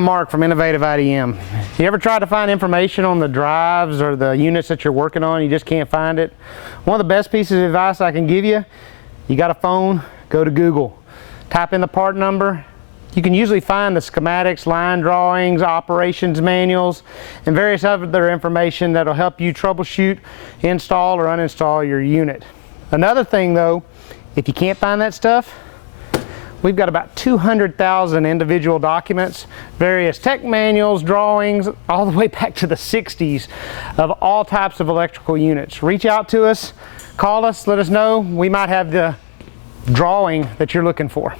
I'm Mark from Innovative IDM. You ever tried to find information on the drives or the units that you're working on, you just can't find it? One of the best pieces of advice I can give you, you got a phone, go to Google. Type in the part number. You can usually find the schematics, line drawings, operations manuals, and various other information that'll help you troubleshoot, install, or uninstall your unit. Another thing though, if you can't find that stuff, we've got about 200,000 individual documents, various tech manuals, drawings, all the way back to the 60s of all types of electrical units. Reach out to us, call us, let us know. We might have the drawing that you're looking for.